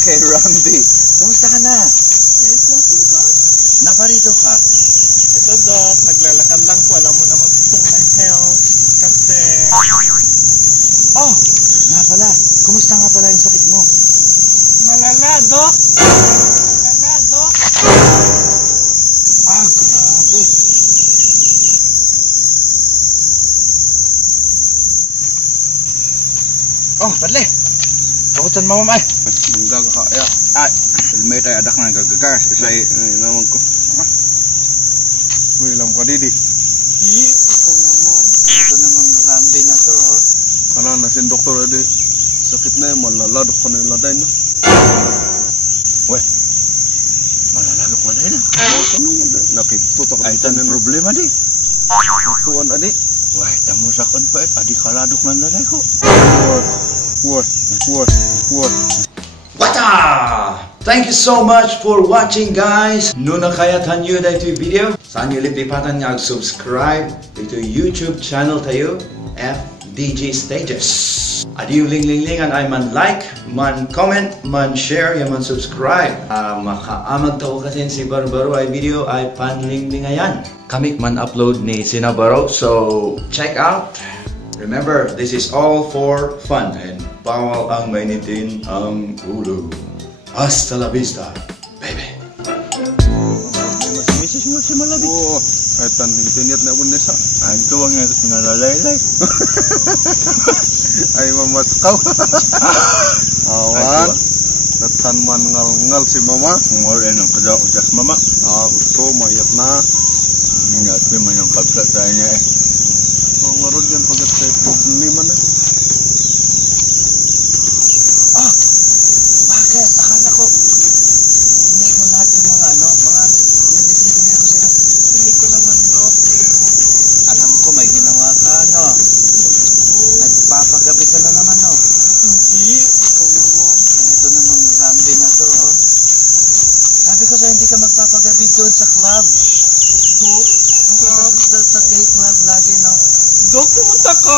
Okay, Rambi. Kumusta ka na? Ayos lang po, Doc. Naparito ka? Ito, Doc. Naglalakad lang po. Alam mo naman po my health. Kasi... Oh! Nga pala. Kumusta nga pala yung sakit mo? Malala, Doc. Malala, Doc. Ah, grabe. Oh, Padle. Kakutan mo, mamay. Mungga ka kaya. Ay, may tayo adak na gagagar. Isay, naman ko. Uy, alam ko didi. Ikaw naman. Ito namang Rambi na to, oh. Kana na sin doktor adi. Sakit na yung malaladok ko na yung laday na. Uy, malaladok na dahil na. Ano mo na? Nakitutok. Ay, ito problema di. Tuan adi. Wah, tamusakan pa it. Adi kaladok na laday ko. What? Thank you so much for watching, guys. Nuna kaya tanyo na ito video. Saan nyo lipipatan nga subscribe ito YouTube channel tayo, FDG Stages. Adi yung ling-ling-lingan ay man like, man comment, man share, man subscribe. Makaamag tao kasi si Barbaro ay video ay panling-lingayan. Kami man upload ni Sina Baro, so check out. Remember, this is all for fun and bawal ang mainitin ang ulo. Hasta la vista, baby. Misis mo si Malabi. Oo, etan internet na bundes ha. Ay, ito ang nalalaylay. Ay mamaskaw. Awan. Datan man ngal si mama. Ngol ng kada-udas, mama. Uto mayat na. Ingat pa man yung kapsatanya eh. Ang ngarod yan pagkat sa problema na. Ah! Bakit? Akala ko hindi ko lahat yung mga mga medicine binili ko sa'yo. Hindi ko naman, Doc. Pero... Alam ko may ginawa ka, no? Nagpapagabi ka na naman, no? Hindi. Ikaw naman. Ito namang Rambi na to, oh. Sabi ko sa'yo, hindi ka magpapagabi doon sa club. Doc? Sa gay club lagi, no? Doc, pumunta ka?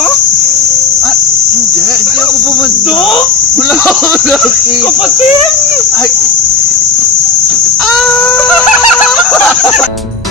Ah, hindi ako pumunta. Doc? Wala akong nakita. Kapatid! Ay! Ah!